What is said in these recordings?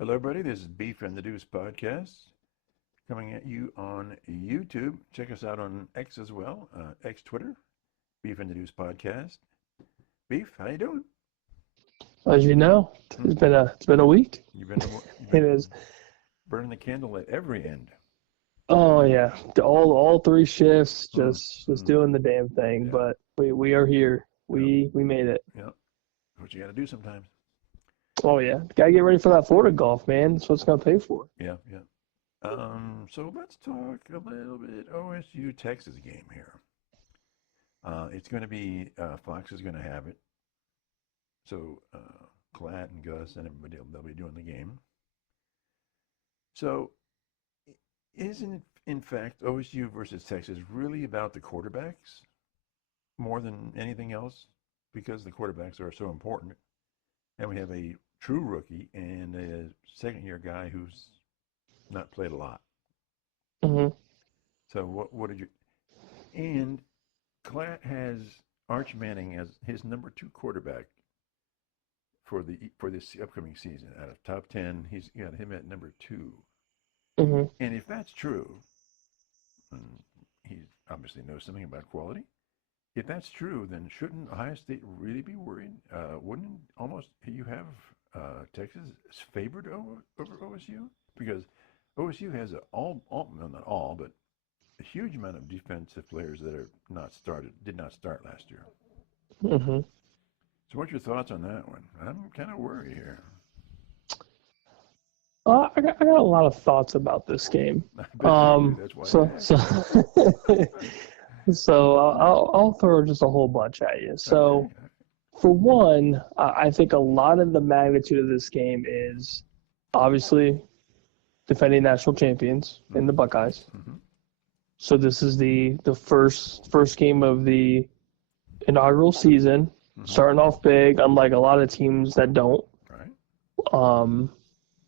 Hello, everybody. This is Beef and the Deuce podcast coming at you on YouTube. Check us out on X as well, X Twitter, Beef and the Deuce podcast. Beef, how you doing? As you know, it's been a week. You've been It is. burning the candle at every end. Oh yeah, all three shifts, just doing the damn thing. Yeah. But we are here. We made it. Yeah, what you got to do sometimes. Oh yeah, gotta get ready for that Florida golf, man. That's what it's gonna pay for. Yeah. So let's talk a little bit OSU Texas game here. It's going to be Fox is going to have it. So Klatt and Gus and everybody they'll be doing the game. So isn't it, in fact, OSU versus Texas really about the quarterbacks more than anything else? Because the quarterbacks are so important. And we have a true rookie and a second-year guy who's not played a lot. Mm-hmm. So what did you? And Klatt has Arch Manning as his number 2 quarterback for this upcoming season. Out of top 10, he's got him at number 2. Mm-hmm. And if that's true, and he obviously knows something about quality. If that's true, then shouldn't Ohio State really be worried? Wouldn't almost you have Texas favored over OSU? Because OSU has not all, but a huge amount of defensive players that did not start last year. Mm-hmm. So what's your thoughts on that one? I'm kind of worried here. I got a lot of thoughts about this game. I bet you do. That's why. So I'll throw just a whole bunch at you. So, Okay. For one, I think a lot of the magnitude of this game is obviously defending national champions in the Buckeyes. Mm-hmm. So this is the first game of the inaugural season, starting off big, unlike a lot of teams that don't. Right.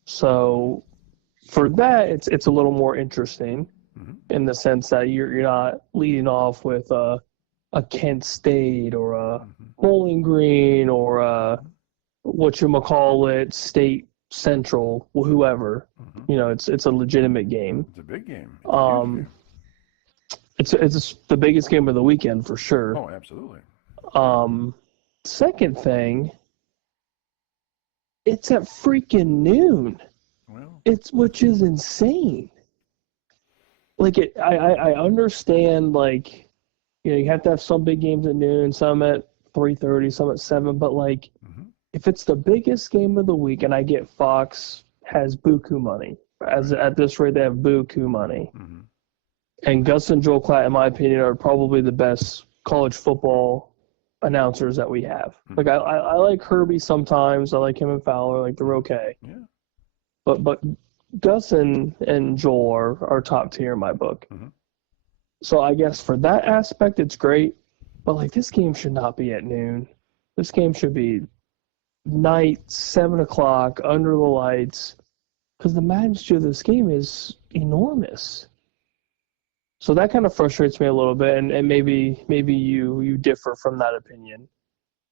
So for that, it's a little more interesting. Mm-hmm. In the sense that you're not leading off with a Kent State or a Bowling Green or a whatchamacallit State Central, whoever. Mm-hmm. You know, it's a legitimate game. It's a big game. It's a huge game. It's the biggest game of the weekend for sure. Oh, absolutely. Second thing, it's at freaking noon. Well, Which is insane. Like I understand, like, you know, you have to have some big games at noon, some at 3:30, some at 7, but like, if it's the biggest game of the week, and I get Fox has buku money, at this rate they have buku money, and Gus and Joel Klatt, in my opinion, are probably the best college football announcers that we have. Like I like Herbie sometimes, I like him and Fowler, like they're okay, but Gus and Joel are top tier in my book. So I guess for that aspect, it's great. But, like, this game should not be at noon. This game should be night, 7 o'clock, under the lights. Because the magnitude of this game is enormous. So that kind of frustrates me a little bit. And maybe you differ from that opinion.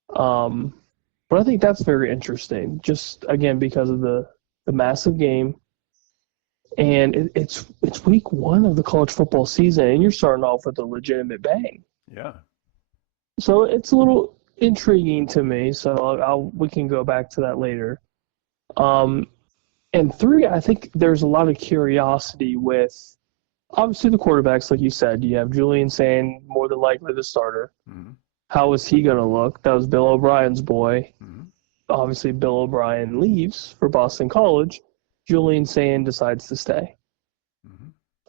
But I think that's very interesting. Just, again, because of the massive game. And it's week 1 of the college football season, and you're starting off with a legitimate bang. Yeah. So it's a little intriguing to me. So we can go back to that later. And 3, I think there's a lot of curiosity with obviously the quarterbacks, like you said. You have Julian saying more than likely the starter. How is he going to look? That was Bill O'Brien's boy. Obviously, Bill O'Brien leaves for Boston College. Julian Sand decides to stay.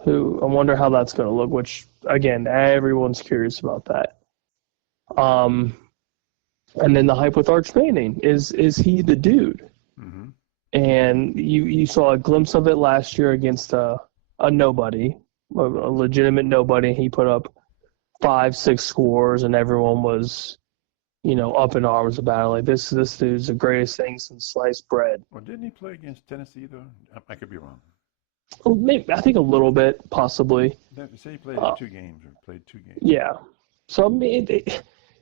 Who I wonder how that's going to look, which, again, everyone's curious about that. And then the hype with Arch Manning. Is he the dude? And you saw a glimpse of it last year against a nobody, a legitimate nobody. He put up 5-6 scores, and everyone was, up in arms about it. Like, this dude's the greatest thing since sliced bread. Well, didn't he play against Tennessee, though? I could be wrong. Well, maybe, I think a little bit, possibly. Say he played 2 games or played 2 games. Yeah. So, I mean,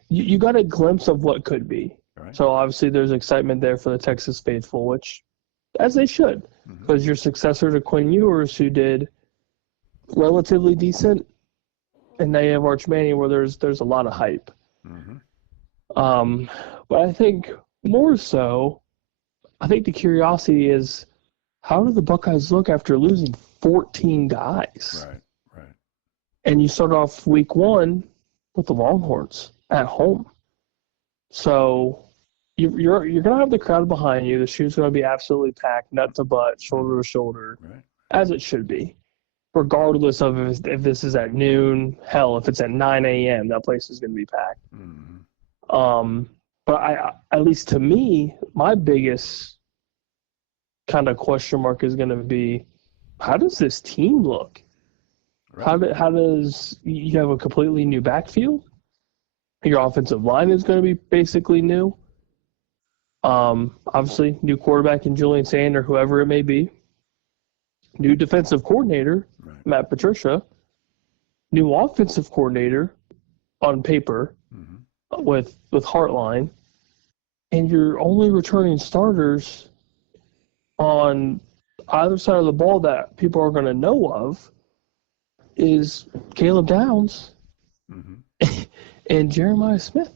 you got a glimpse of what could be. Right. So, obviously, there's excitement there for the Texas faithful, which as they should, because your successor to Quinn Ewers, who did relatively decent, and now you have Arch Manning, where there's a lot of hype. But I think more so, I think the curiosity is, how do the Buckeyes look after losing 14 guys? Right. And you start off week 1 with the Longhorns at home. So you're going to have the crowd behind you. The shoe's going to be absolutely packed, nut to butt, shoulder to shoulder, as it should be, regardless of if this is at noon. Hell, if it's at 9 a.m., that place is going to be packed. But at least to me, my biggest kind of question mark is going to be, how does this team look? Right. How does you have a completely new backfield? Your offensive line is going to be basically new. Obviously, new quarterback in Julian Sand or whoever it may be. New defensive coordinator, Matt Patricia. New offensive coordinator on paper with Hartline. And your only returning starters on either side of the ball that people are going to know of is Caleb Downs and Jeremiah Smith.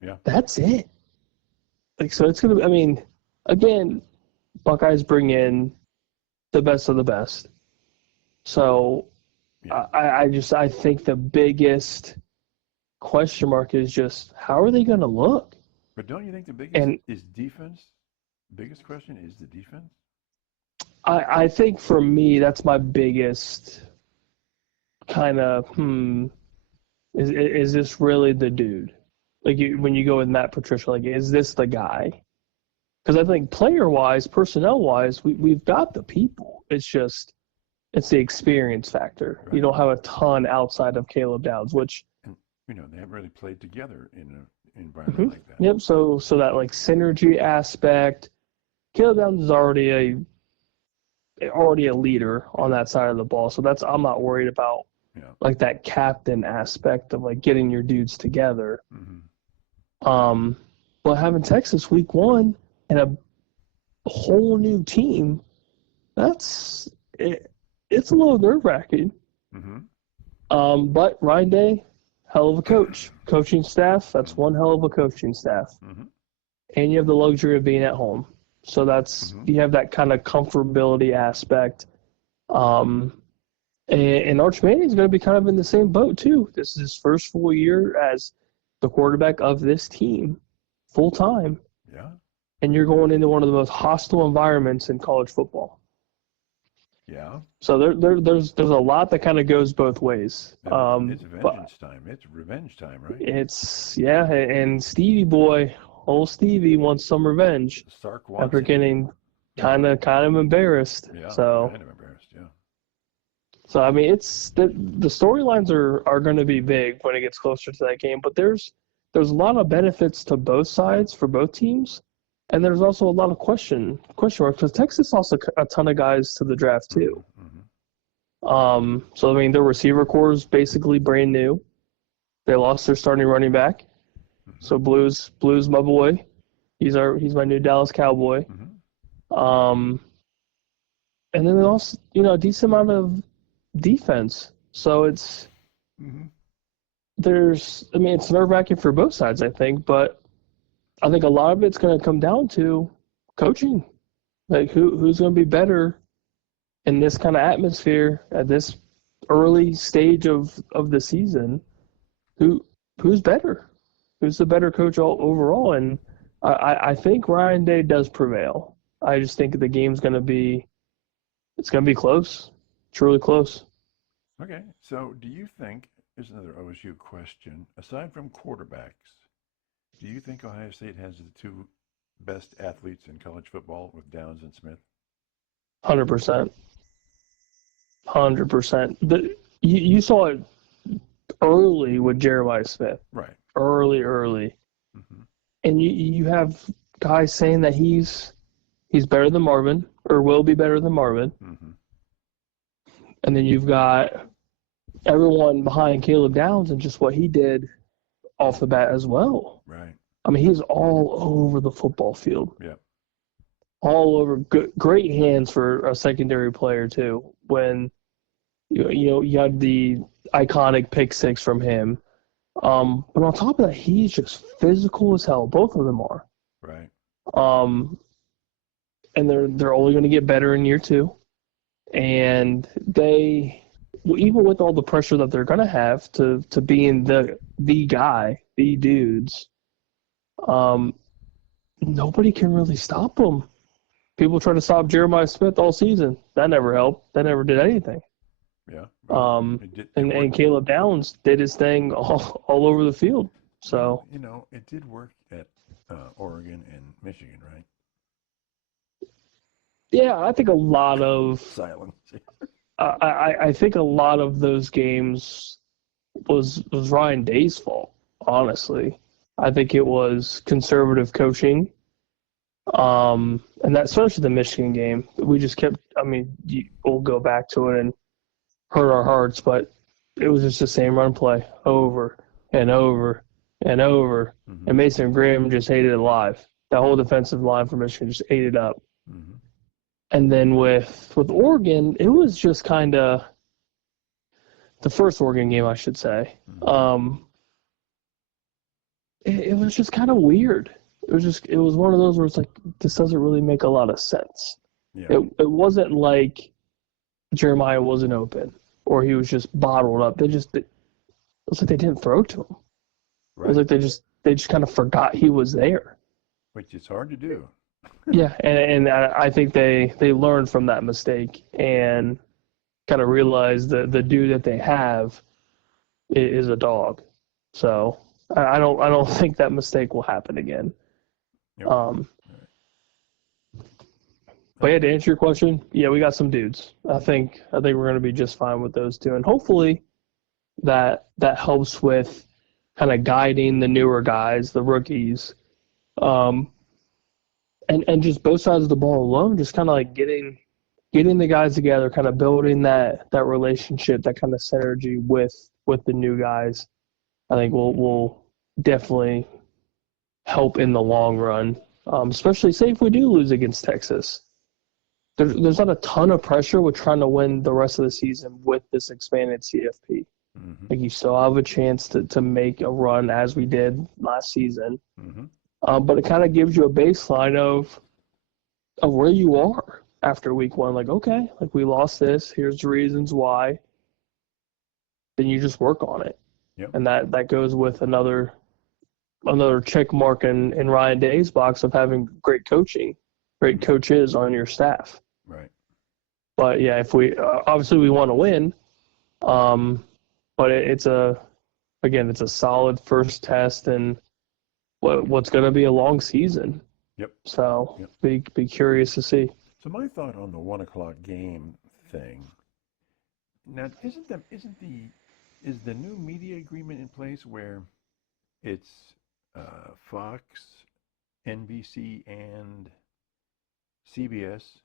Yeah. That's it. So it's going to be, I mean, again, Buckeyes bring in the best of the best. So I think the biggest question mark is just, how are they going to look? But don't you think the biggest is defense? Biggest question is the defense? I think for me, that's my biggest kind of, is this really the dude? Like when you go with Matt Patricia, like, is this the guy? Because I think player-wise, personnel-wise, we've got the people. It's just, it's the experience factor. Right. You don't have a ton outside of Caleb Downs, which... And, they haven't really played together in an environment like that. Yep, so that, like, synergy aspect, Caleb Downs is already a leader on that side of the ball. So I'm not worried about, like, that captain aspect of, like, getting your dudes together. But having Texas week 1 and a whole new team, it's a little nerve-wracking. But Ryan Day, hell of a coach. Coaching staff, that's one hell of a coaching staff. And you have the luxury of being at home. So that's you have that kind of comfortability aspect. And Arch Manning is going to be kind of in the same boat, too. This is his first full year as the quarterback of this team, full-time. Yeah. And you're going into one of the most hostile environments in college football. Yeah. So there's a lot that kind of goes both ways. It's vengeance time. It's revenge time, right? And Stevie boy, old Stevie wants some revenge after getting kind of embarrassed. Yeah, so kind of embarrassed, yeah. So I mean, it's the storylines are going to be big when it gets closer to that game, but there's a lot of benefits to both sides for both teams. And there's also a lot of question marks because Texas lost a ton of guys to the draft too. So I mean, their receiver core is basically brand new. They lost their starting running back. So Blues, my boy. He's my new Dallas Cowboy. And then they lost, a decent amount of defense. So it's it's nerve-wracking for both sides, I think, but I think a lot of it's going to come down to coaching. Like who's going to be better in this kind of atmosphere at this early stage of the season? Who's better? Who's the better coach overall? And I think Ryan Day does prevail. I just think the game's going to be close, truly close. Okay, so do you think, here's another OSU question, aside from quarterbacks, do you think Ohio State has the two best athletes in college football with Downs and Smith? 100%. 100%. You saw it early with Jeremiah Smith. Right. Early. And you have guys saying that he's better than Marvin or will be better than Marvin. And then you've got everyone behind Caleb Downs and just what he did off the bat as well. Right. I mean, he's all over the football field. Yeah. all over. Great hands for a secondary player too. When you had the iconic pick six from him. But on top of that, he's just physical as hell. Both of them are. Right. Um, and they're only going to get better in year two. And they, even with all the pressure that they're going to have to being the guy, the dudes, nobody can really stop them. People try to stop Jeremiah Smith all season. That never helped. That never did anything. Yeah. And Caleb Downs did his thing all over the field. So it did work at Oregon and Michigan, right? yeah, I think a lot of Silence. I think a lot of those games was Ryan Day's fault. Honestly, I think it was conservative coaching. And that especially the Michigan game, we just kept. I mean, we'll go back to it and hurt our hearts, but it was just the same run play over and over and over. Mm-hmm. And Mason Graham just ate it alive. That whole defensive line for Michigan just ate it up. Mm-hmm. And then with Oregon, it was just kind of the first Oregon game, I should say. Mm-hmm. It was just kind of weird. It was one of those where it's like, this doesn't really make a lot of sense. Yeah. It wasn't like Jeremiah wasn't open or he was just bottled up. It was like they didn't throw to him. Right. It was like they just kind of forgot he was there. Which is hard to do. Yeah, and I think they learned from that mistake and kind of realized that the dude that they have is a dog. So I don't think that mistake will happen again. Yep. But yeah, to answer your question, yeah, we got some dudes. I think we're going to be just fine with those two, and hopefully that helps with kind of guiding the newer guys, the rookies, and just both sides of the ball alone, just kind of like getting the guys together, kind of building that relationship, that kind of synergy with the new guys. I think will definitely help in the long run, especially say if we do lose against Texas. There's not a ton of pressure with trying to win the rest of the season with this expanded CFP. Mm-hmm. Like you still have a chance to make a run as we did last season. Mm-hmm. But it kind of gives you a baseline of where you are after week one. Like, okay, like we lost this. Here's the reasons why. Then you just work on it. Yep. And that goes with another check mark in Ryan Day's box of having great coaches on your staff. Right. But yeah, if we obviously we want to win, but it's a solid first test and what's going to be a long season. Yep. So be curious to see. So my thought on the 1:00 game thing. Now, is the new media agreement in place where it's Fox, NBC, and CBS,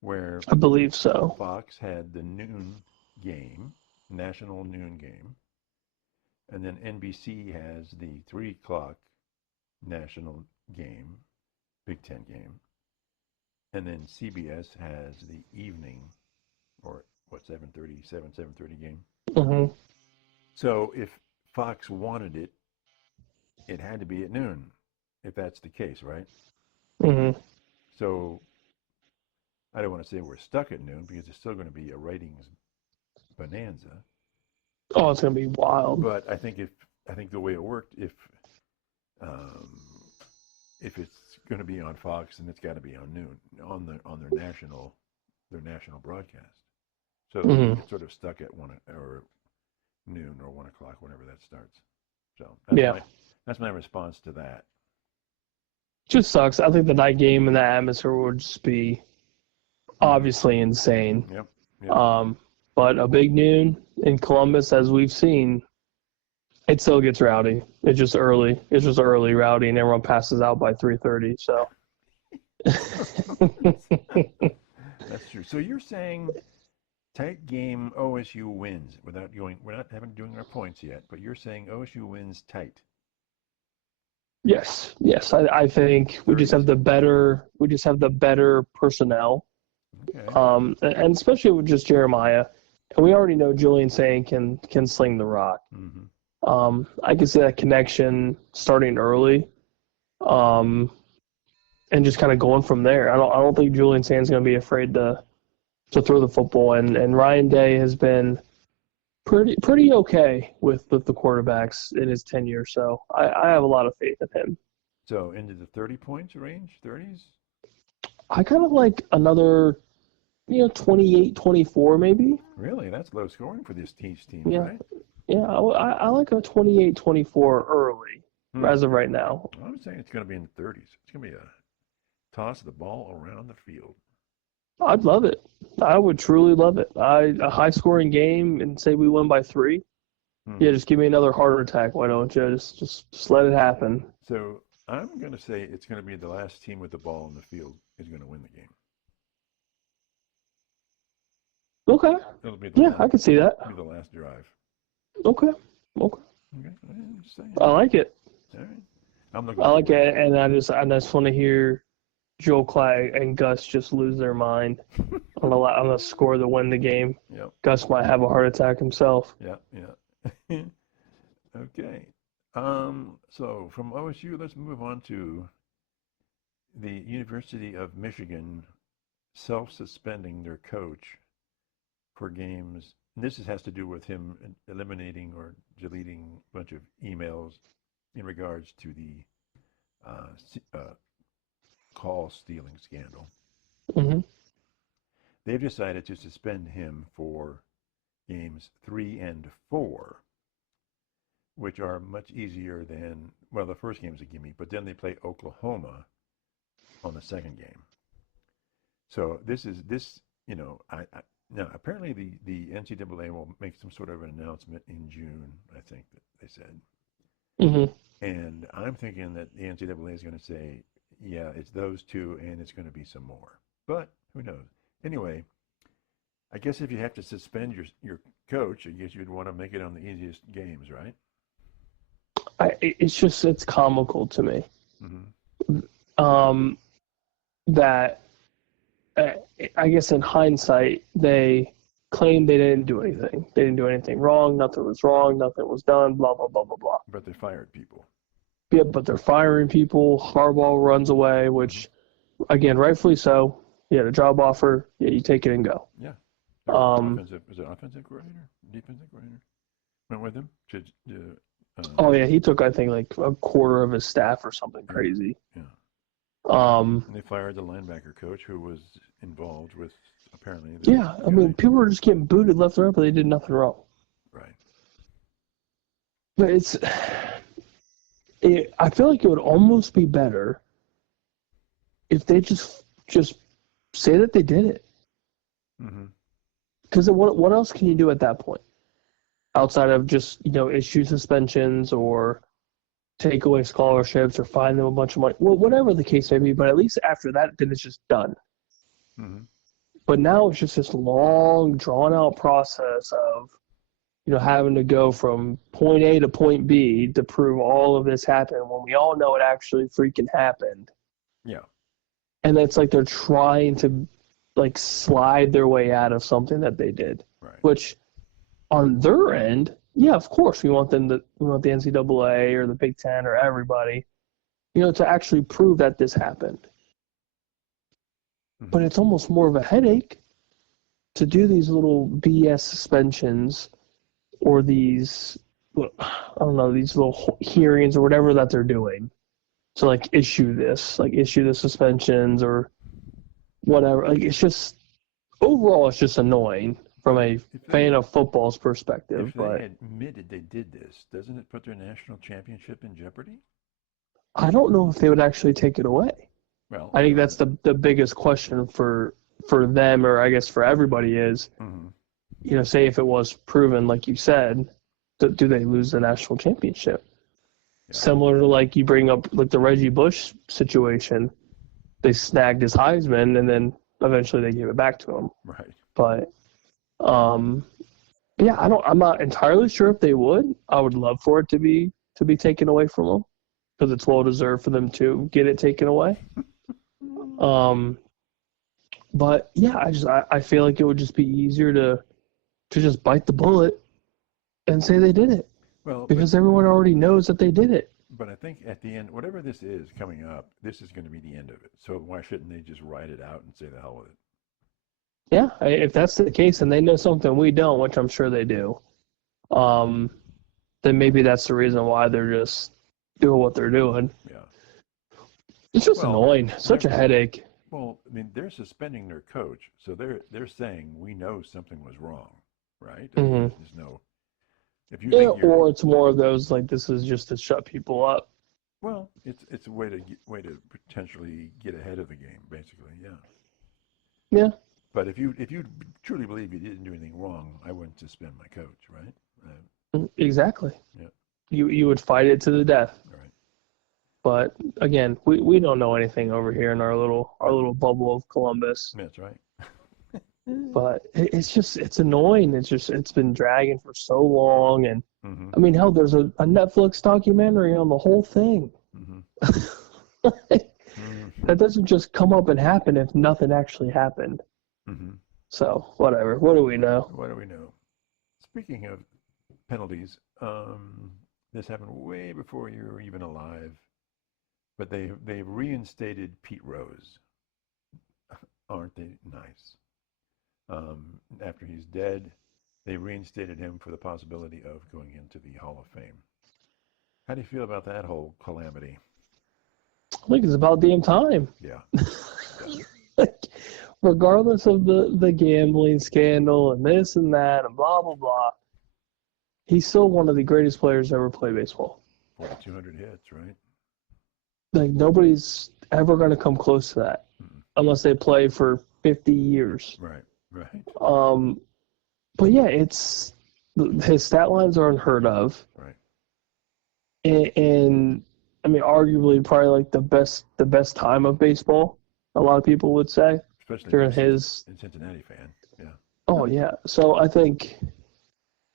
where I believe so. Fox had the noon game, national noon game, and then NBC has the 3:00 national game, Big Ten game, and then CBS has the evening, or what, 7:30 game. Mm-hmm. So if Fox wanted it, it had to be at noon, if that's the case, right? Mm-hmm. So I don't want to say we're stuck at noon because it's still going to be a ratings bonanza. Oh, it's going to be wild. But I think the way it worked, if it's going to be on Fox, then it's got to be on noon on their national broadcast. So it's sort of stuck at 1 or noon or 1:00, whenever that starts. So that's my response to that. Just sucks. I think the night game and the atmosphere would just be obviously insane. Yep. But a big noon in Columbus, as we've seen, it still gets rowdy. It's just early. It's just early rowdy, and everyone passes out by 3:30. So That's true. So you're saying tight game, OSU wins without going. We're not doing our points yet, but you're saying OSU wins tight. Yes, yes. I think we just have 30s? the better personnel. Okay. And especially with just Jeremiah. And we already know Julian Saint can sling the rock. Mm-hmm. I can see that connection starting early. And just kind of going from there. I don't think Julian Sand's going to be afraid to throw the football, and Ryan Day has been pretty okay with the quarterbacks in his tenure, so I have a lot of faith in him. So into the 30 points range, 30s? I kind of like another 28, 24 maybe. Really? That's low scoring for these teams, Yeah, right? yeah. I like a 28, 24 early Hmm. as of right now. I would say it's going to be in the 30s. It's going to be a toss of the ball around the field. I'd love it. I would truly love it. A high scoring game and say we win by 3. Hmm. Yeah, just give me another heart attack. Why don't you? Just let it happen. So I'm going to say it's going to be the last team with the ball in the field is going to win the game. Okay. It'll be Yeah, I could see that. It'll be the last drive. Okay. Okay. Okay. I'm just saying. I like it. All right. I'm looking I like forward. it, and I just want to hear Joel Clay and Gus just lose their mind on the score to win the game. Yep. Gus might have a heart attack himself. Yeah. Yeah. Okay. So from OSU, let's move on to the University of Michigan self-suspending their coach for games. And this has to do with him eliminating or deleting a bunch of emails in regards to the call stealing scandal. Hmm. They've decided to suspend him for games 3 and 4, which are much easier than, well, the first game's a gimme, but then they play Oklahoma on the second game. So now apparently the NCAA will make some sort of an announcement in June, I think that they said. Hmm. And I'm thinking that the NCAA is going to say, yeah, it's those two and it's going to be some more. But who knows? Anyway, I guess if you have to suspend your coach, I guess you'd want to make it on the easiest games, right? It's comical to me. Mm-hmm. That I guess in hindsight they claimed they didn't do anything. They didn't do anything wrong. Nothing was wrong. Nothing was done. Blah blah blah blah blah. But they fired people. Yeah, but they're firing people. Harbaugh runs away, which, again, rightfully so. You had a job offer. Yeah, you take it and go. Yeah. Was it offensive coordinator? Defensive coordinator? Went with him? Oh, yeah, he took, I think, like a quarter of his staff or something crazy. Yeah. And they fired the linebacker coach who was involved with, apparently. Yeah, I mean, people were just getting booted left and right, but they did nothing wrong. Right. But I feel like it would almost be better if they just say that they did it. Mm-hmm. Because what else can you do at that point? Outside of just, issue suspensions or take away scholarships or fine them a bunch of money. Well, whatever the case may be, but at least after that, then it's just done. Mm-hmm. But now it's just this long, drawn-out process of, having to go from point A to point B to prove all of this happened when we all know it actually freaking happened. Yeah. And it's like they're trying to, slide their way out of something that they did. Right. Which, on their end, yeah, of course, we want the NCAA or the Big Ten or everybody, to actually prove that this happened. Mm-hmm. But it's almost more of a headache to do these little BS suspensions or these, I don't know, these little hearings or whatever that they're doing to issue the suspensions or whatever. It's just, overall, it's just annoying from a fan of football's perspective. If they admitted they did this, doesn't it put their national championship in jeopardy? I don't know if they would actually take it away. Well, I think that's the biggest question for them, or I guess for everybody is, mm-hmm. Say if it was proven, like you said, do they lose the national championship? Yeah. Similar to you bring up the Reggie Bush situation, they snagged his Heisman and then eventually they gave it back to him. Right. But yeah, I'm not entirely sure if they would. I would love for it to be taken away from them. because it's well deserved for them to get it taken away. But yeah, I feel like it would just be easier to just bite the bullet and say they did it, Well, because everyone already knows that they did it. but I think at the end, whatever this is coming up, this is going to be the end of it. So why shouldn't they just write it out and say the hell with it? Yeah, if that's the case and they know something we don't, which I'm sure they do, then maybe that's the reason why they're just doing what they're doing. Yeah. It's just annoying. Such a headache. Well, I mean, they're suspending their coach, so they're saying we know something was wrong, right? I mean, there's no. If you think or it's more of those like this is just to shut people up. Well, it's a way to potentially get ahead of the game, basically. Yeah. Yeah. But if you truly believe you didn't do anything wrong, I wouldn't suspend my coach, right? Exactly. Yeah. You would fight it to the death. Right. But again, we don't know anything over here in our little bubble of Columbus. That's right. But it's annoying. It's been dragging for so long, and I mean, hell, there's a Netflix documentary on the whole thing. That doesn't just come up and happen if nothing actually happened. So whatever. What do we know? What do we know? Speaking of penalties, this happened way before you were even alive, but they've reinstated Pete Rose. Aren't they nice? After he's dead, they reinstated him for the possibility of going into the Hall of Fame. How do you feel about that whole calamity? I think it's about damn time. Yeah. Like, regardless of the gambling scandal and this and that and blah, blah, blah, he's still one of the greatest players to ever play baseball. 4,200 hits, right? Like, nobody's ever going to come close to that unless they play for 50 years. Right. But yeah, his stat lines are unheard of. Right. And I mean, arguably, probably like the best time of baseball. A lot of people would say, especially during his Cincinnati fan. Yeah. Oh yeah. So I think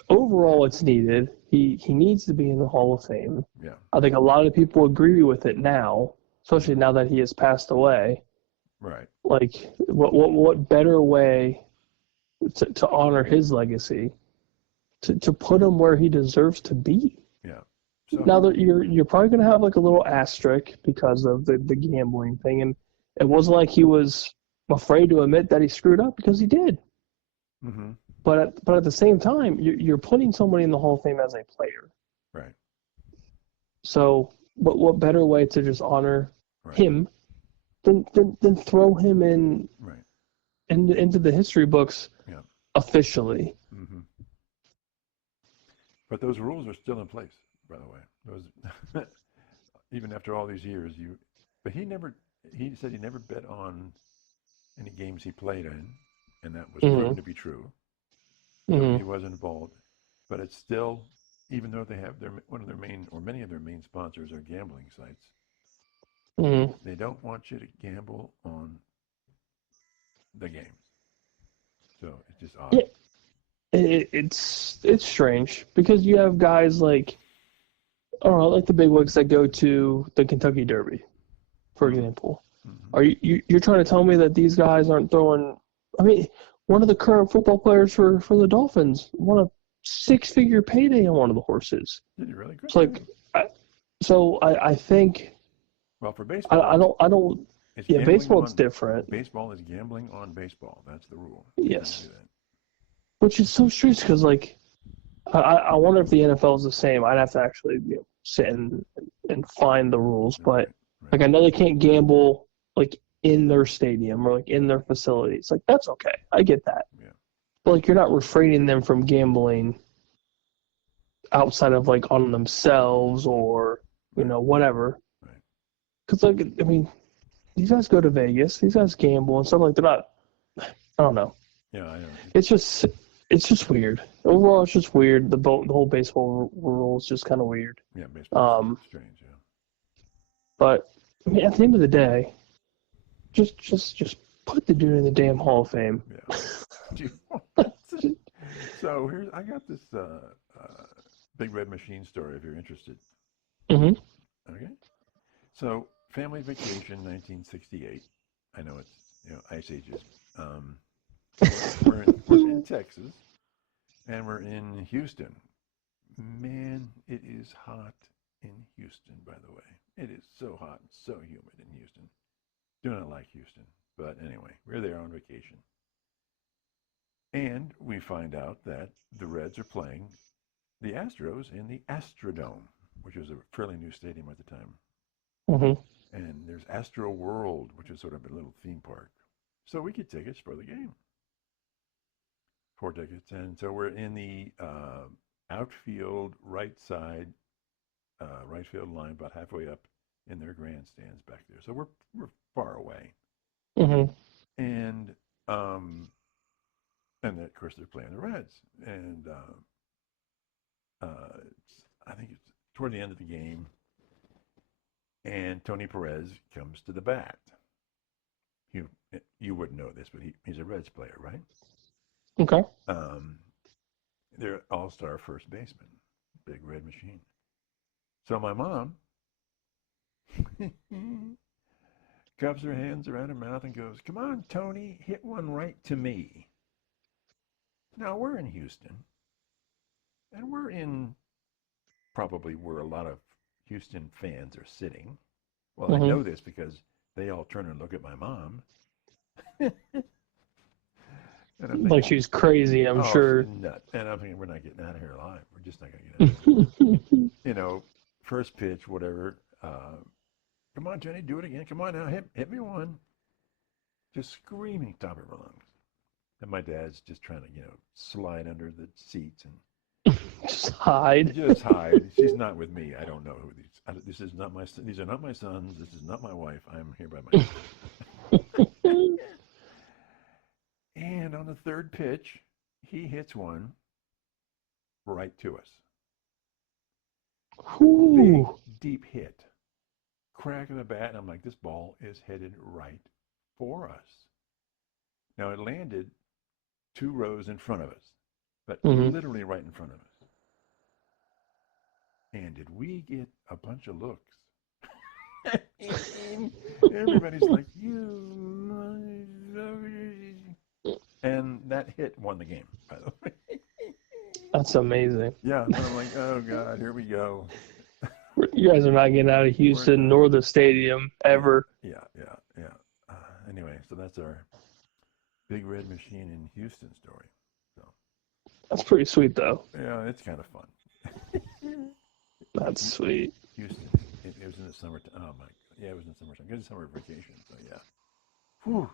overall it's needed. He needs to be in the Hall of Fame. Yeah. I think a lot of people agree with it now, especially now that he has passed away. Right. Like, what better way to honor his legacy, to put him where he deserves to be? Yeah. So, now that you're probably going to have like a little asterisk because of the gambling thing, and it wasn't like he was afraid to admit that he screwed up, because he did. But at the same time, you're putting somebody in the Hall of Fame as a player. Right. So what better way to just honor him than throw him in into the history books officially? But those rules are still in place, by the way. Those, even after all these years, but he said he never bet on any games he played in, and that was proven to be true. So he wasn't involved. But it's still, even though they have many of their main sponsors are gambling sites, they don't want you to gamble on the games. So it's just odd. Yeah. It's strange, because you have guys like, I don't know, like the bigwigs that go to the Kentucky Derby, for example. Are you're trying to tell me that these guys aren't throwing? I mean, one of the current football players for the Dolphins won a 6-figure payday on one of the horses. Did you really? Good. It's like, I think. Well, for baseball, I don't. Yeah, baseball's different. Baseball is gambling on baseball. That's the rule. Yes. Which is so strange, because like, I wonder if the NFL is the same. I'd have to actually sit and find the rules, but like, I know they can't gamble like in their stadium or like in their facilities. Like, that's okay. I get that. Yeah. But like, you're not refraining them from gambling outside of like on themselves or whatever. Right. Because like, I mean, these guys go to Vegas. These guys gamble and stuff. Like, they're not. I don't know. Yeah, I know. It's just weird. Overall, it's just weird. The whole baseball rule is just kind of weird. Yeah, baseball is strange. Yeah. But I mean, at the end of the day, just put the dude in the damn Hall of Fame. Yeah. So I got this Big Red Machine story, if you're interested. Okay. So, family vacation, 1968. I know it's ice ages. Um, we're in Texas, and we're in Houston. Man, it is hot in Houston. By the way, it is so hot and so humid in Houston. Do not like Houston, but anyway, we're there on vacation, and we find out that the Reds are playing the Astros in the Astrodome, which was a fairly new stadium at the time. Mm-hmm. And there's Astro World, which is sort of a little theme park. So we get tickets for the game. 4 tickets. And so we're in the outfield right side, right field line, about halfway up in their grandstands back there. So we're far away. Mm-hmm. And of course they're playing the Reds. And I think it's toward the end of the game. And Tony Perez comes to the bat. You wouldn't know this, but he's a Reds player, right? Okay. They're all-star first baseman, big red machine. So my mom cups her hands around her mouth and goes, "Come on, Tony, hit one right to me." Now we're in Houston, and we're in probably where a lot of Houston fans are sitting. Well, I know this because they all turn and look at my mom. And I'm thinking, like she's crazy, I'm sure. She's nuts. And I'm thinking, we're not getting out of here alive. We're just not going to get out of here. First pitch, whatever. Come on, Jenny, do it again. Come on now, hit me one. Just screaming top of her lungs. And my dad's just trying to, slide under the seats and just hide. Just hide. She's not with me. I don't know who these. These are not my sons. This is not my wife. I'm here by myself. And on the third pitch, he hits one right to us. Ooh. Big, deep hit. Crack of the bat, and I'm like, this ball is headed right for us. Now, it landed 2 rows in front of us, but literally right in front of us. And did we get a bunch of looks? Everybody's like, and that hit won the game, by the way. That's amazing. Yeah, and I'm like, oh God, here we go. You guys are not getting out of Houston nor the stadium ever. Yeah. Anyway, so that's our big red machine in Houston story. So that's pretty sweet, though. Yeah, it's kind of fun. That's sweet. Houston. It was in the summertime. Oh my God. Yeah, it was in the summertime. Good summer vacation. So yeah. Whew.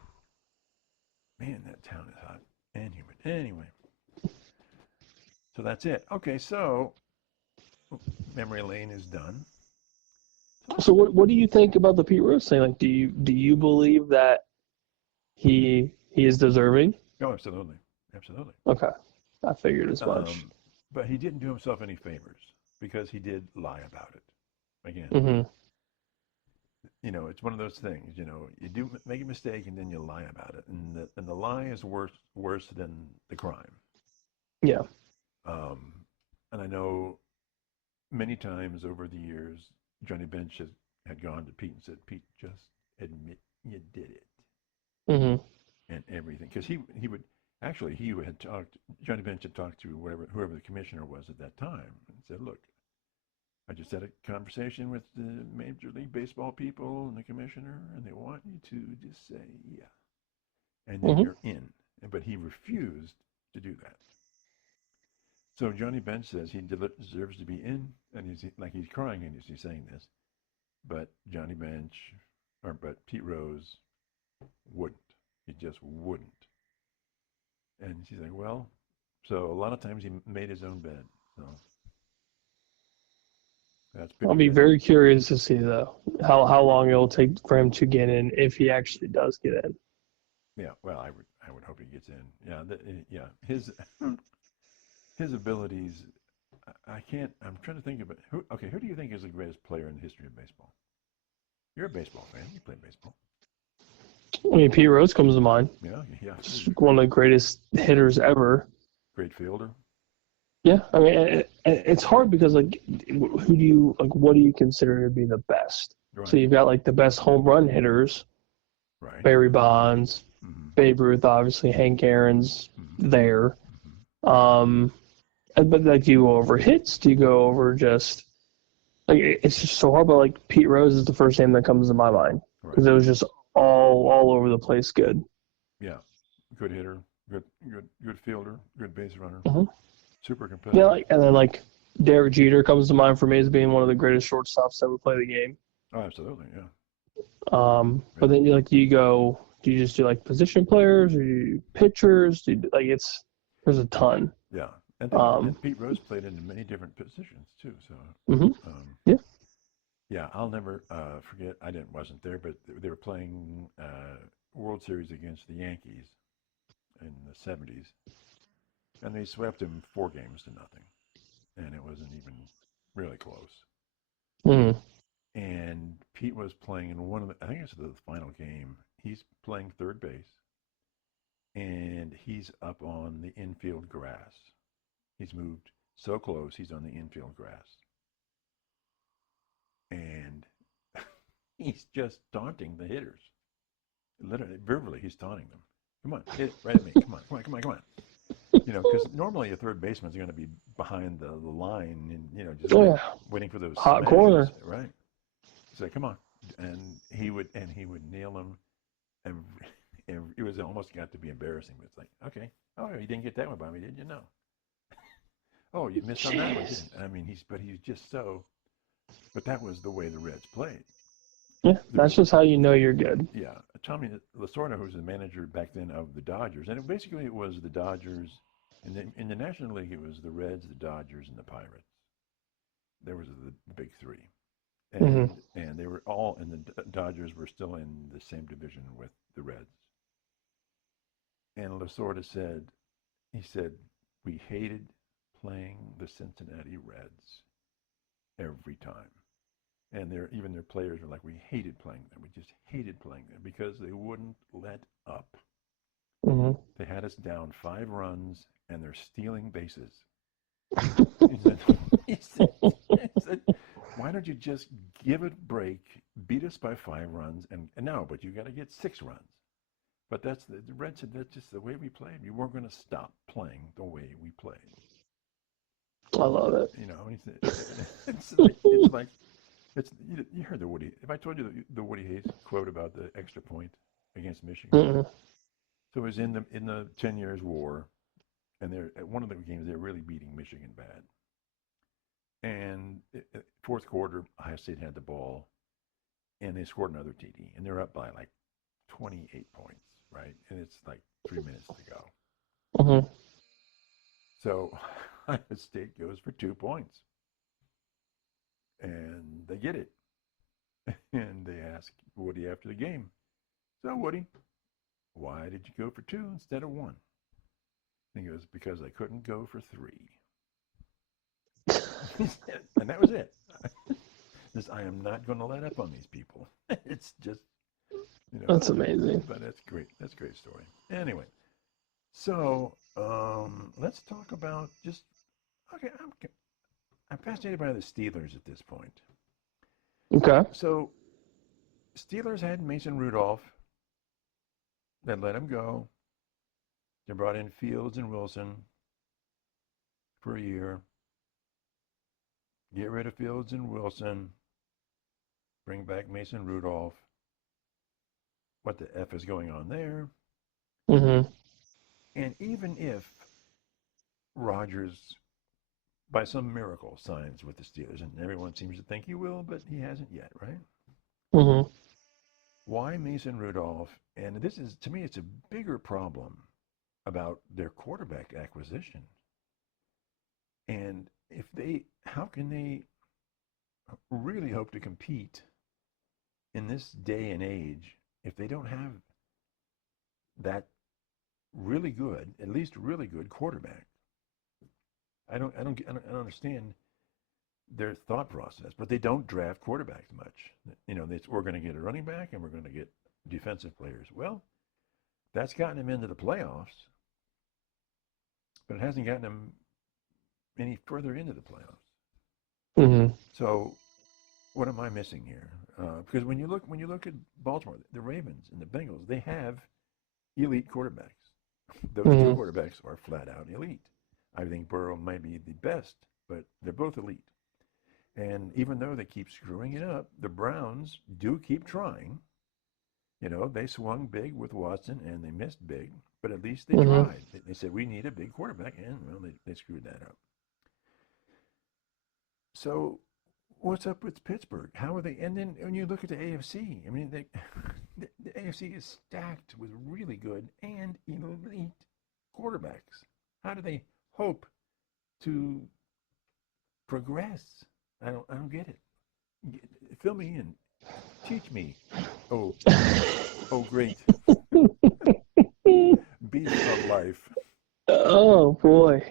Man, that town is hot and humid. Anyway. So that's it. Okay, so memory lane is done. So what do you think about the Pete Rose thing? Like, do you believe that he is deserving? Oh, absolutely. Okay, I figured as much. But he didn't do himself any favors because he did lie about it. Again, it's one of those things. You do make a mistake and then you lie about it, and the lie is worse than the crime. Yeah. And I know many times over the years, Johnny Bench had gone to Pete and said, "Pete, just admit you did it." And everything, because he had talked. Johnny Bench had talked to whoever the commissioner was at that time, and said, "Look, I just had a conversation with the Major League Baseball people and the commissioner, and they want you to just say yeah, and then you're in." But he refused to do that. So Johnny Bench says he deserves to be in, and he's crying and he's saying this, but Pete Rose wouldn't. He just wouldn't. And she's like, well, so a lot of times he made his own bed. So that's. I'll be very curious to see though how long it will take for him to get in if he actually does get in. Yeah, well, I would hope he gets in. Yeah, his abilities. I'm trying to think of it. Who do you think is the greatest player in the history of baseball? You're a baseball fan. You play baseball. I mean, Pete Rose comes to mind. Yeah. Just one of the greatest hitters ever. Great fielder. Yeah, I mean, it's hard because what do you consider to be the best? So Right. you've got like the best home run hitters, Right. Barry Bonds, Mm-hmm. Babe Ruth, obviously Hank Aaron's Mm-hmm. there. Mm-hmm. Um, but like, do you go over hits? Do you go over just like it's just so hard? But like Pete Rose is the first name that comes to my mind Right. because it was just all over the place good. Yeah. Good hitter. Good fielder. Good base runner. Mm-hmm. Super Yeah, competitive. like, and then like Derek Jeter comes to mind for me as being one of the greatest shortstops to ever play the game. Oh, absolutely. Yeah. But Yeah. then you like, do you just do like position players or you pitchers? Like there's a ton. Yeah. And think Um, and Pete Rose played in many different positions too. So, hmm um, Yeah. yeah, I'll never forget. Wasn't there, but they were playing World Series against the Yankees in the '70s, and they swept them 4 games to nothing, and it wasn't even really close. Mm-hmm. And Pete was playing in one of the, I think it's the final game. He's playing third base, and he's up on the infield grass. He's moved so close, he's on the infield grass, and he's just taunting the hitters. Literally, verbally, he's taunting them. Come on, hit it right at me. Come on, come on, come on, come on. Because normally a third baseman's going to be behind the line and just Oh yeah. waiting for those Hot smashes, corner. right? So come on, and he would nail them, and it was almost got to be embarrassing. But it's like, okay, oh, you didn't get that one by me, did you? No. Oh, you missed on that one, Jeez. didn't? I mean, he's just so. But that was the way the Reds played. Yeah, The, that's just how you know you're good. yeah, Tommy Lasorda, who was the manager back then of the Dodgers, and basically it was the Dodgers. In the National League, it was the Reds, the Dodgers, and the Pirates. There was the big three, Mm-hmm. and they were all, and the Dodgers were still in the same division with the Reds. And Lasorda he said, we hated playing the Cincinnati Reds every time. And even their players were like, we hated playing them. We just hated playing them because they wouldn't let up. Mm-hmm. They had us down 5 runs, and they're stealing bases. He said, he said, why don't you just give it a break, beat us by 5 runs, and no, but you got to get 6 runs. But the Reds said that's just the way we played. We weren't going to stop playing the way we played. I love it. It's like you heard the Woody. If I told you the Woody Hayes quote about the extra point against Michigan, Mm-mm. so it was in the 10 Years' War, and they're at one of the games they're really beating Michigan bad. And fourth quarter, Ohio State had the ball, and they scored another TD, and they're up by like 28 points, right? And it's like 3 minutes to go. Mm-hmm. So Ohio State goes for 2 points, and they get it. And they ask Woody after the game, so Woody, why did you go for 2 instead of 1? And he goes, because I couldn't go for 3. And that was it. I am not going to let up on these people. It's just, That's amazing. but that's great. That's a great story. Anyway, so let's talk about just, okay, I'm fascinated by the Steelers at this point. Okay. So Steelers had Mason Rudolph. They let him go. They brought in Fields and Wilson for a year. Get rid of Fields and Wilson. Bring back Mason Rudolph. What the F is going on there? Mm-hmm. And even if Rodgers, by some miracle, signs with the Steelers, and everyone seems to think he will, but he hasn't yet, right? Mm-hmm. Why Mason Rudolph? And this is, to me, it's a bigger problem about their quarterback acquisition. And how can they really hope to compete in this day and age if they don't have that really good, at least really good quarterback? I don't understand their thought process, but they don't draft quarterbacks much. We're going to get a running back and we're going to get defensive players. Well, that's gotten them into the playoffs, but it hasn't gotten them any further into the playoffs. Mm-hmm. So what am I missing here? Because when you look at Baltimore, the Ravens and the Bengals, they have elite quarterbacks. Those two Hmm. quarterbacks are flat out elite. I think Burrow might be the best, but they're both elite. And even though they keep screwing it up, the Browns do keep trying. You know, they swung big with Watson and they missed big, but at least they Hmm. tried. They said, we need a big quarterback, and, well, they screwed that up. So, what's up with Pittsburgh? How are they? And then when you look at the AFC, I mean, the AFC is stacked with really good and elite quarterbacks. How do they hope to progress? I don't get it. Fill me in. Teach me. Oh, oh, great beast of life. Oh boy.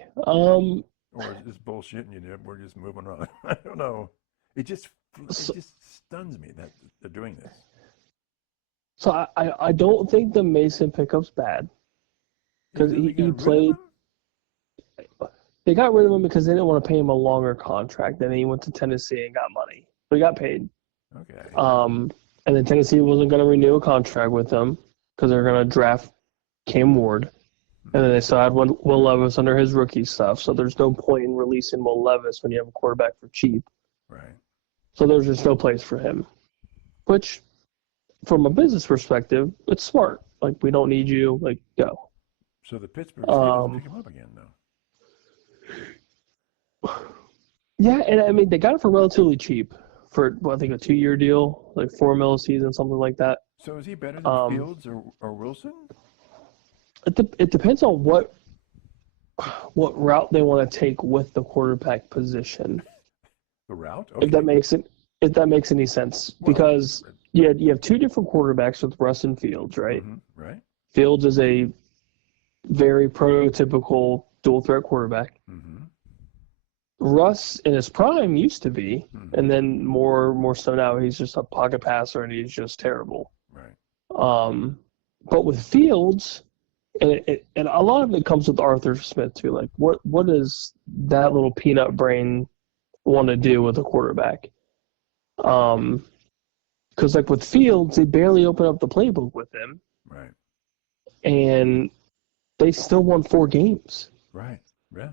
Or is this bullshit and we're just moving on? I don't know. It just So, it just stuns me that they're doing this. so I don't think the Mason pickup's bad They because really he got rid of played. him? They got rid of him because they didn't want to pay him a longer contract. Then he went to Tennessee and got money. So he got paid. Okay. And then Tennessee wasn't going to renew a contract with him because they're going to draft Cam Ward. And then they still had Will Levis under his rookie stuff. So there's no point in releasing Will Levis when you have a quarterback for cheap. Right. So there's just no place for him. Which, from a business perspective, it's smart. Like, we don't need you. Like, go. So the Pittsburgh Steelers pick Um, him up again, though. yeah, and I mean, they got it for relatively cheap for, I think, a 2-year deal, like $4 million a season, something like that. So is he better than Um, Fields or Wilson? it depends on what route they want to take with the quarterback position. The route? If that Okay. makes it if that makes any sense, Well, because you have two different quarterbacks with Russ and Fields, right? right. Fields is a very prototypical dual threat quarterback. Mm-hmm. Russ in his prime used to be, Mm-hmm. and then more so now he's just a pocket passer and he's just terrible. Right. But with Fields, and a lot of it comes with Arthur Smith too. Like what does that little peanut brain want to do with a quarterback? Because like with Fields, they barely open up the playbook with him, Right. and they still won 4 games. Right. Yeah.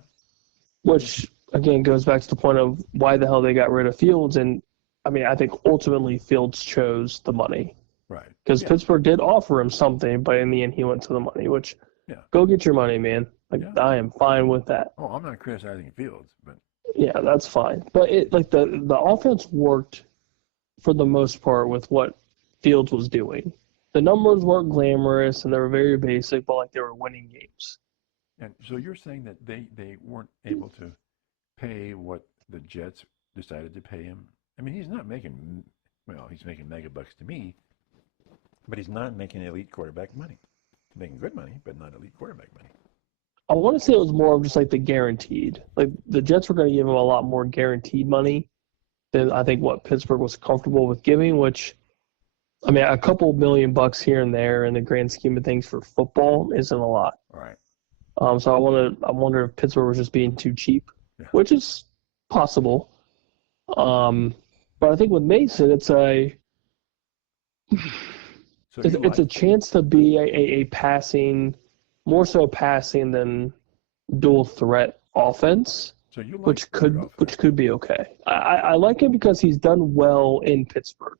Which again goes back to the point of why the hell they got rid of Fields. And I mean, I think ultimately Fields chose the money Right. because Yeah. Pittsburgh did offer him something, but in the end he went to the money. Which, Yeah. go get your money, man. Like, Yeah. I am fine with that. Oh, I'm not criticizing Fields, but Yeah, that's fine. But it like the offense worked for the most part with what Fields was doing. The numbers weren't glamorous and they were very basic, but like they were winning games. and so you're saying that they weren't able to pay what the Jets decided to pay him. I mean, he's not making he's making mega bucks to me, but he's not making elite quarterback money. He's making good money, but not elite quarterback money. I want to say it was more of just like the guaranteed. Like the Jets were going to give him a lot more guaranteed money than I think what Pittsburgh was comfortable with giving, which I mean, a couple $1,000,000 here and there in the grand scheme of things for football isn't a lot. All right. So I wonder if Pittsburgh was just being too cheap, Yeah. which is possible. But I think with Mason, it's a So it's a chance to be a passing, more so passing than dual threat offense, so you like which the offense. could be okay. I like him because he's done well in Pittsburgh.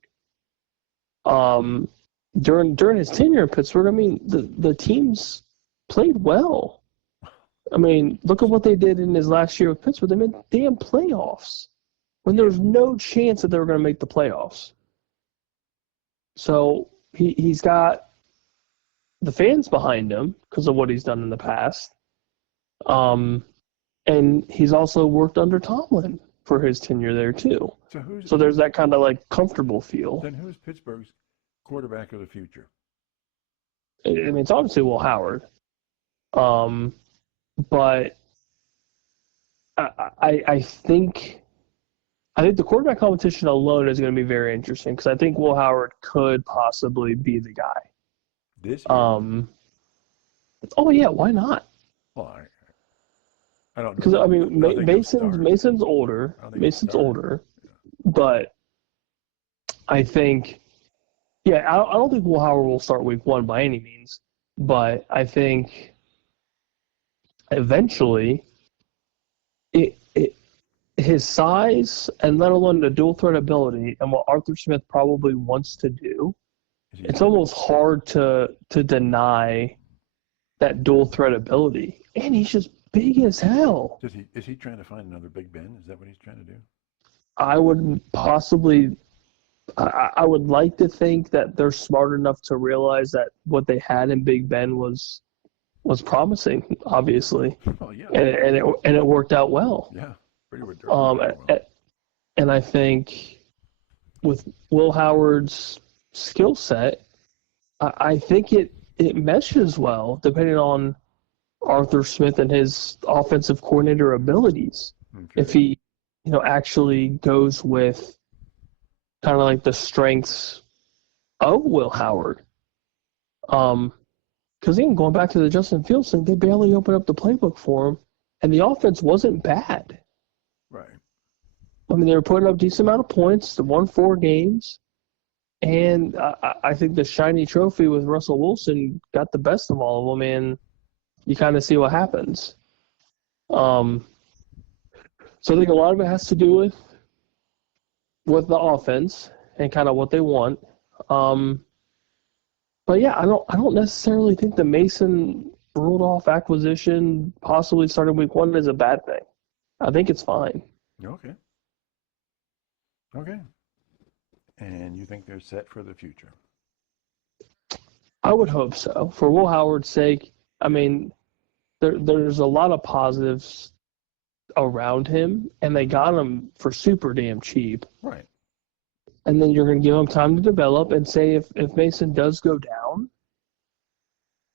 During his tenure in Pittsburgh, I mean the teams played well. I mean, look at what they did in his last year with Pittsburgh. They made damn playoffs when there was no chance that they were going to make the playoffs. So he's got the fans behind him because of what he's done in the past. And he's also worked under Tomlin for his tenure there too. So there's that kind of like comfortable feel. Then who's Pittsburgh's quarterback of the future? I mean, it's obviously Will Howard. But I think the quarterback competition alone is going to be very interesting because I think Will Howard could possibly be the guy. This year? Oh yeah, why not? Well, I don't know. Because I mean, Mason's older. I don't think he'll Mason's start. older, but I think, yeah, I don't think Will Howard will start week 1 by any means, but I think eventually it his size and let alone the dual threat ability and what Arthur Smith probably wants to do, it's almost hard to deny that dual threat ability. And he's just big as hell. Is he trying to find another Big Ben? Is that what he's trying to do? I would possibly I would like to think that they're smart enough to realize that what they had in Big Ben was promising, obviously. Oh yeah. And it worked out well. Yeah. Pretty well. And I think with Will Howard's skill set, I think it meshes well depending on Arthur Smith and his offensive coordinator abilities. Okay. If he, actually goes with kind of like the strengths of Will Howard. Because even going back to the Justin Fields thing, they barely opened up the playbook for him, and the offense wasn't bad. Right. I mean, they were putting up decent amount of points. They won 4 games. And I think the shiny trophy with Russell Wilson got the best of all of them, and you kind of see what happens. So I think a lot of it has to do with the offense and kind of what they want. But yeah, I don't necessarily think the Mason Rudolph acquisition possibly starting week 1 is a bad thing. I think it's fine. Okay. Okay. And you think they're set for the future? I would hope so. For Will Howard's sake, I mean, there's a lot of positives around him, and they got him for super damn cheap. Right. And then you're going to give him time to develop and say if Mason does go down,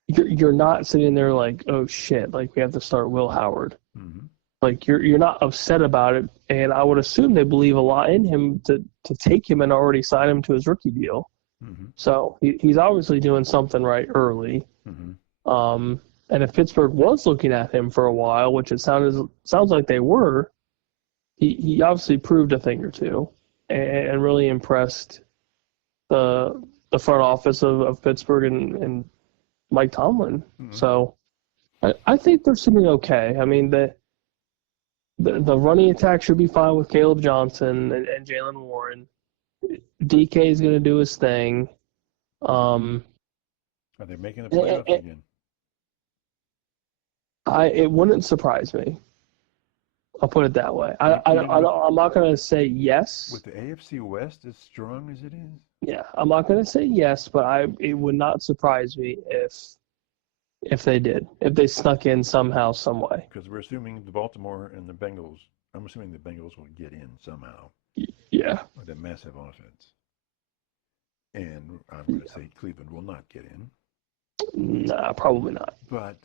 you're not sitting there like, oh shit, like we have to start Will Howard. Mm-hmm. Like you're not upset about it, and I would assume they believe a lot in him to take him and already sign him to his rookie deal. Mm-hmm. So he's obviously doing something right early. Mm-hmm. And if Pittsburgh was looking at him for a while, which it sounds like they were, he obviously proved a thing or two and really impressed the front office of Pittsburgh and Mike Tomlin. Mm-hmm. So I think they're sitting okay. I mean, the running attack should be fine with Caleb Johnson and Jaylen Warren. DK is going to do his thing. Are they making the playoffs again? It wouldn't surprise me. I'll put it that way. I'm not going to say yes. With the AFC West as strong as it is? Yeah, I'm not going to say yes, but it would not surprise me if they did, if they snuck in somehow, some way. Because we're assuming the Baltimore and the Bengals, I'm assuming the Bengals will get in somehow. Yeah. With a massive offense. And I'm going to say Cleveland will not get in. Nah, probably not. But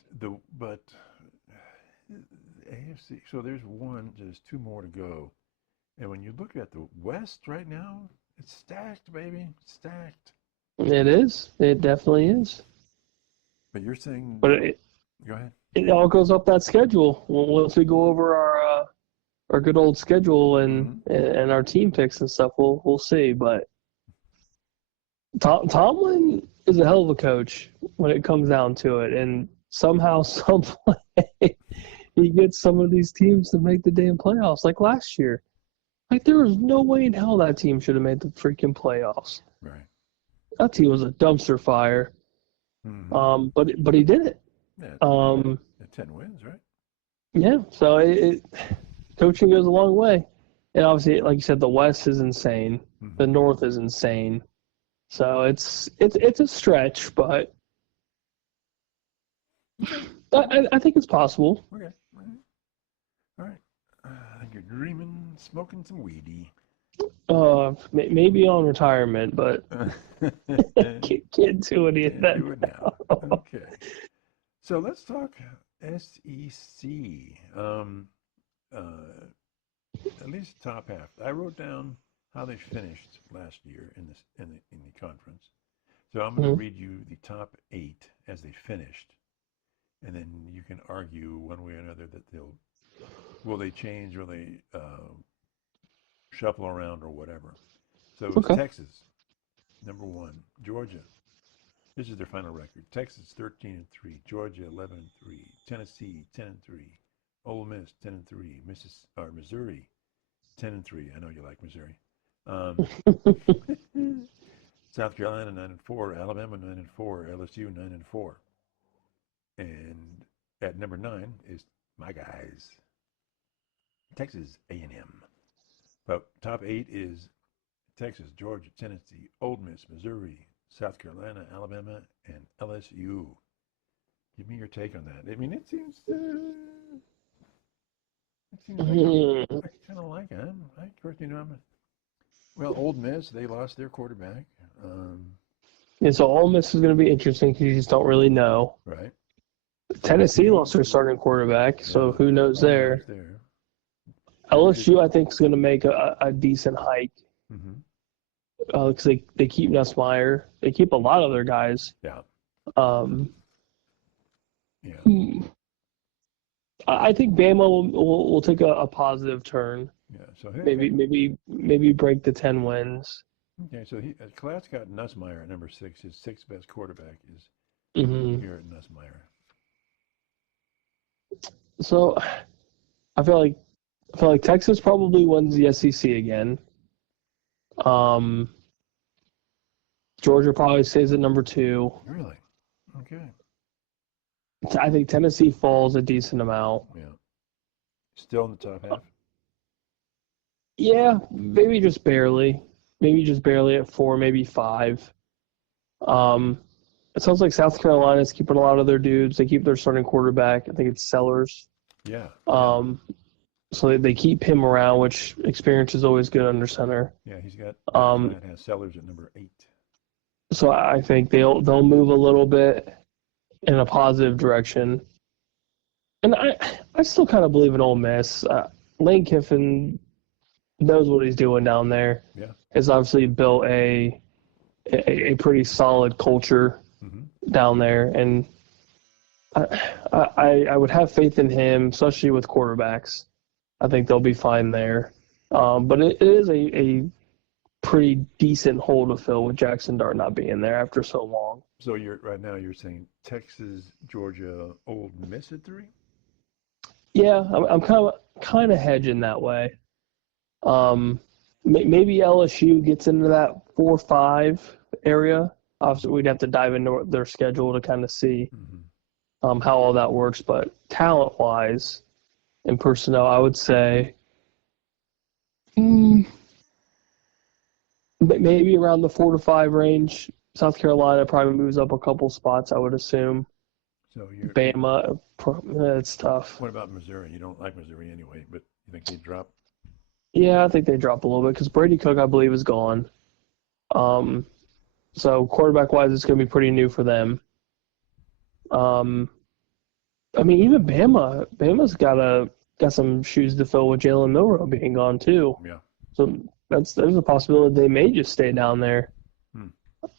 AFC, so there's 2 more to go. And when you look at the West right now, it's stacked, baby. It's stacked. It is. It definitely is. But you're saying... But go ahead. It all goes up that schedule. Once we go over our good old schedule and our team picks and stuff, we'll see. But Tomlin is a hell of a coach when it comes down to it. And somehow, some way, he gets some of these teams to make the damn playoffs, like last year. Like, there was no way in hell that team should have made the freaking playoffs. Right. That team was a dumpster fire. Mm-hmm. But he did it. Yeah, 10 wins, right? Yeah, so coaching goes a long way. And obviously, like you said, the West is insane. Mm-hmm. The North is insane. So it's a stretch, but I think it's possible. Okay. All right. I think you're dreaming, smoking some weedy. Maybe on retirement, but can't do any of that. Do it now. Okay. So let's talk SEC. At least top half. I wrote down how they finished last year in the conference. So I'm going to read you the top 8 as they finished, and then you can argue one way or another that will they change or they shuffle around or whatever. So it's Okay. Texas, number 1. Georgia. This is their final record. Texas 13-3, Georgia 11-3, Tennessee 10-3, Ole Miss 10-3, Missouri 10-3. I know you like Missouri. Um, South Carolina 9-4, Alabama 9-4, LSU 9-4, and at number 9 is my guys, Texas A&M. But top 8 is Texas, Georgia, Tennessee, Ole Miss, Missouri, South Carolina, Alabama, and LSU. Give me your take on that. I mean, it seems like I kind of like it. Of course, well, Ole Miss, they lost their quarterback. Yeah, so Ole Miss is going to be interesting because you just don't really know. Right. Tennessee lost their starting quarterback, so who knows there. There. LSU, I think, is going to make a decent hike Mm-hmm. because they keep Nussmeier. They keep a lot of their guys. Yeah. Um, Yeah. I think Bama will take a positive turn. Yeah. So Maybe break the 10 wins. Okay. So Klatt's got Nussmeier at number 6. His 6th best quarterback is here at Nussmeier. So I feel like Texas probably wins the SEC again. Georgia probably stays at number 2. Really? Okay. I think Tennessee falls a decent amount. Yeah. Still in the top half? Yeah, maybe just barely. Maybe just barely at 4, maybe 5. It sounds like South Carolina's keeping a lot of their dudes. They keep their starting quarterback. I think it's Sellers. Yeah. So they keep him around, which experience is always good under center. Yeah, he's got has Sellers at number 8. So I think they'll move a little bit in a positive direction. And I still kind of believe in Ole Miss. Lane Kiffin knows what he's doing down there. Yeah. Has obviously built a pretty solid culture down there, and I would have faith in him, especially with quarterbacks. I think they'll be fine there. But it is a pretty decent hole to fill with Jackson Dart not being there after so long. So right now you're saying Texas, Georgia, Ole Miss at 3? Yeah, I'm kind of hedging that way. Maybe LSU gets into that 4-5 area. Obviously, we'd have to dive into their schedule to kind of see how all that works. But talent-wise and personnel, I would say maybe around the 4-5 range. South Carolina probably moves up a couple spots, I would assume. So Bama, it's tough. What about Missouri? You don't like Missouri anyway, but you think they drop? Yeah, I think they drop a little bit because Brady Cook, I believe, is gone. So quarterback-wise, it's going to be pretty new for them. I mean, even Bama's got some shoes to fill with Jalen Milroe being gone too. Yeah. So there's a possibility they may just stay down there.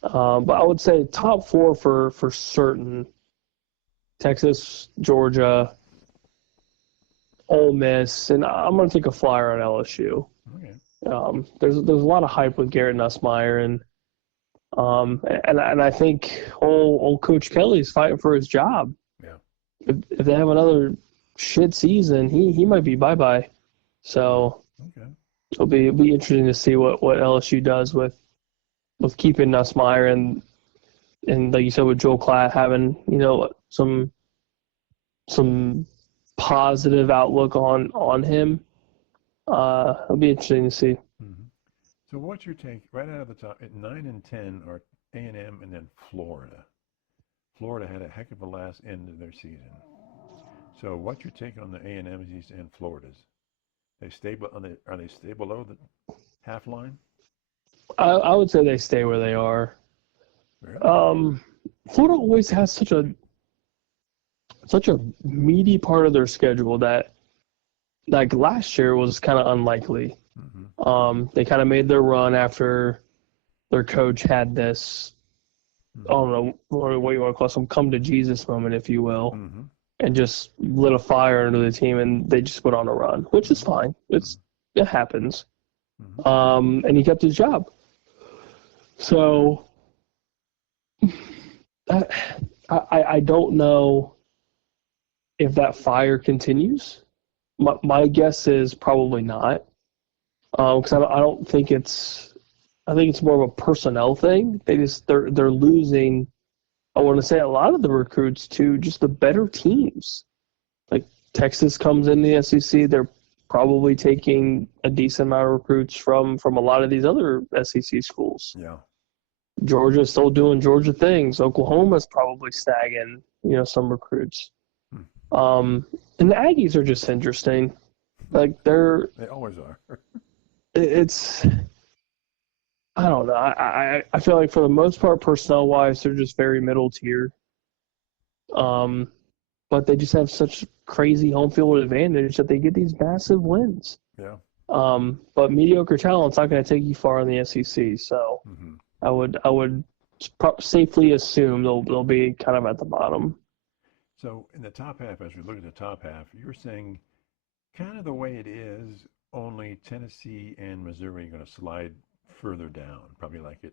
But I would say top 4 for certain: Texas, Georgia, Ole Miss, and I'm going to take a flyer on LSU. Okay. There's a lot of hype with Garrett Nussmeier, and I think old Coach Kelly's fighting for his job. Yeah. If they have another shit season, he might be bye-bye. So it'll be interesting to see what LSU does with keeping Nussmeier and like you said with Joel Klatt having some positive outlook on him. It'll be interesting to see. So what's your take right out of the top? At 9 and 10 are A&M and then Florida. Florida had a heck of a last end of their season. So what's your take on the A&M's and Florida's? Are they stay below the half line? I would say they stay where they are. Really? Florida always has such a meaty part of their schedule that like last year was kind of unlikely. They kind of made their run after their coach had this, I don't know what you want to call it, some come to Jesus moment, if you will, and just lit a fire under the team, and they just went on a run, which is fine. It happens. And he kept his job. So I don't know if that fire continues. My guess is probably not, because I don't think it's. I think it's more of a personnel thing. They're losing. I want to say a lot of the recruits to just the better teams. Like Texas comes in the SEC, they're probably taking a decent amount of recruits from a lot of these other SEC schools. Yeah. Georgia's still doing Georgia things. Oklahoma's probably snagging, some recruits. And the Aggies are just interesting. Like They always are. It's I don't know. I feel like for the most part, personnel wise, they're just very middle tier. But they just have such crazy home field advantage that they get these massive wins. Yeah. But mediocre talent's not going to take you far in the SEC. So I would safely assume they'll be kind of at the bottom. So in the top half, as we look at the top half, you're saying kind of the way it is, only Tennessee and Missouri are going to slide further down, probably like at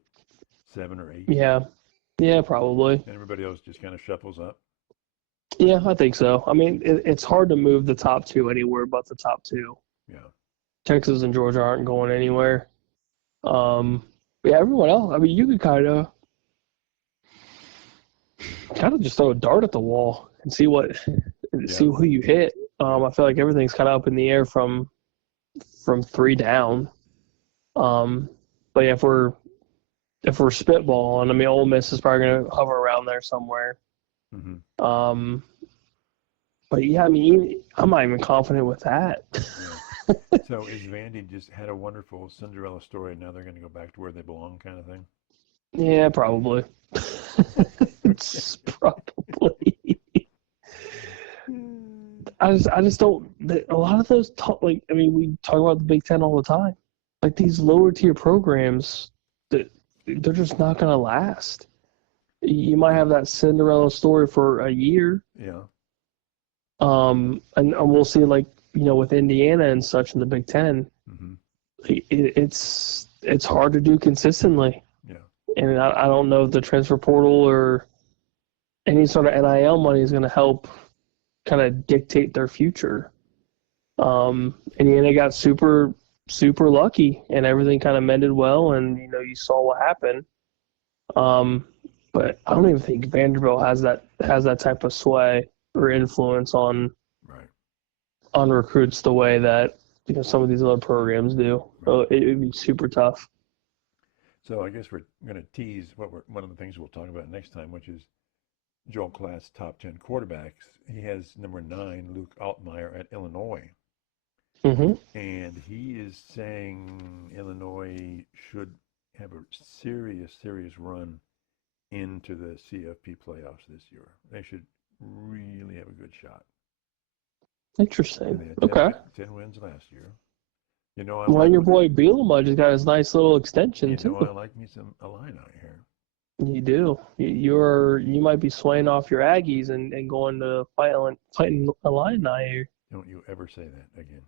7 or 8. Yeah, probably. And everybody else just kind of shuffles up. Yeah, I think so. I mean, it's hard to move the top two anywhere but the top two. Yeah. Texas and Georgia aren't going anywhere. Yeah, everyone else. I mean, you could kind of just throw a dart at the wall and see who you hit. I feel like everything's kind of up in the air from 3 down. But yeah, if we're spitballing, I mean, Ole Miss is probably going to hover around there somewhere. But yeah, I mean, I'm not even confident with that. Yeah. So is Vandy just had a wonderful Cinderella story and now they're going to go back to where they belong kind of thing? Yeah, probably. It's probably. I just don't. A lot of those we talk about the Big Ten all the time. Like these lower tier programs, they're just not going to last. You might have that Cinderella story for a year. Yeah. And we'll see, with Indiana and such in the Big Ten, it's hard to do consistently. Yeah. And I don't know if the transfer portal or any sort of NIL money is going to help kind of dictate their future. Indiana got super, super lucky and everything kind of mended well, and you saw what happened. But I don't even think Vanderbilt has that type of sway or influence on recruits the way that some of these other programs do. So it would be super tough. So I guess we're going to tease one of the things we'll talk about next time, which is Joel Klatt's top 10 quarterbacks. He has number 9, Luke Altmaier at Illinois. And he is saying Illinois should have a serious, serious run into the CFP playoffs this year. They should really have a good shot. Interesting. They had 10 wins last year. Your boy Bielema just got his nice little extension too. I like me some Illini here. You do. You might be swaying off your Aggies and going to fighting Illini here. Don't you ever say that again.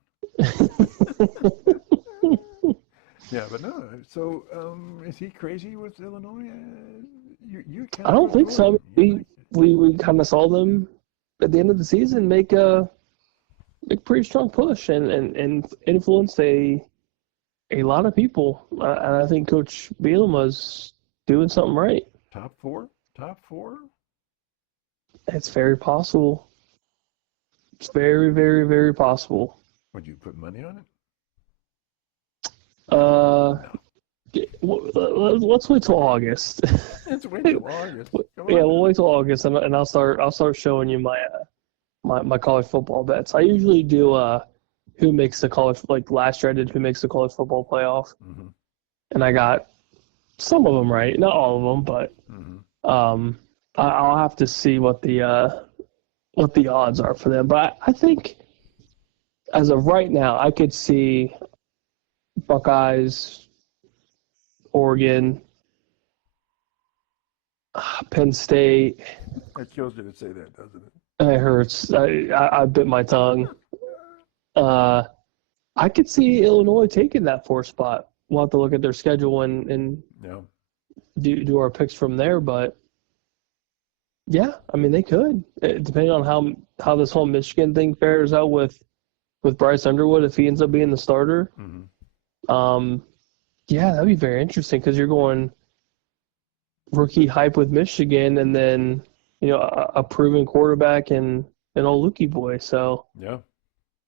Yeah, but no. So, is he crazy with Illinois? I don't think so. We kind of saw them at the end of the season make a pretty strong push and influence a lot of people. And I think Coach Bielema's doing something right. Top four? It's very possible. It's very, very, very possible. Would you put money on it? Let's wait till August. Let's wait till August. We'll wait till August, and I'll start showing you my college football bets. I usually do who makes the college, like last year I did who makes the college football playoff, and I got some of them right, not all of them, but I'll have to see what the odds are for them. But I think as of right now, I could see Buckeyes, Oregon, Penn State. That kills you to say that, doesn't it? It hurts. I bit my tongue. I could see Illinois taking that 4th spot. We'll have to look at their schedule and do our picks from there. But yeah, I mean they could, depending on how this whole Michigan thing fares out with Bryce Underwood if he ends up being the starter. Yeah, that'd be very interesting because you're going rookie hype with Michigan, and then a proven quarterback and an old Lukey boy. So Yeah.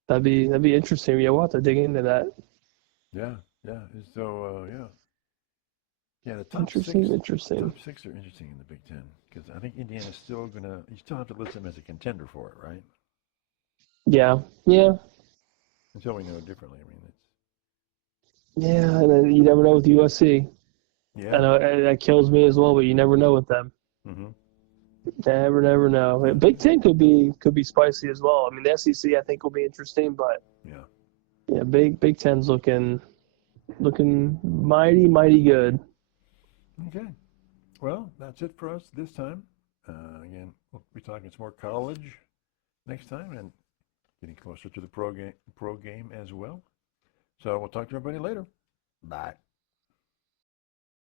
that'd be interesting. Yeah, we'll have to dig into that. Yeah. Yeah. So yeah. Yeah, the Interesting. top six are interesting in the Big Ten because I think Indiana's still you still have to list them as a contender for it, right? Yeah, yeah, Until we know differently. I mean, yeah. And then you never know with USC. I yeah. know that kills me as well, but you never know with them. Mm-hmm. Never know. Yeah. Big Ten could be spicy as well. I mean, the SEC I think will be interesting, but Yeah. yeah, Big Ten's looking mighty good. Okay. Well, that's it for us this time. Again, we'll be talking some more college next time and getting closer to the pro game as well. So we'll talk to everybody later. Bye.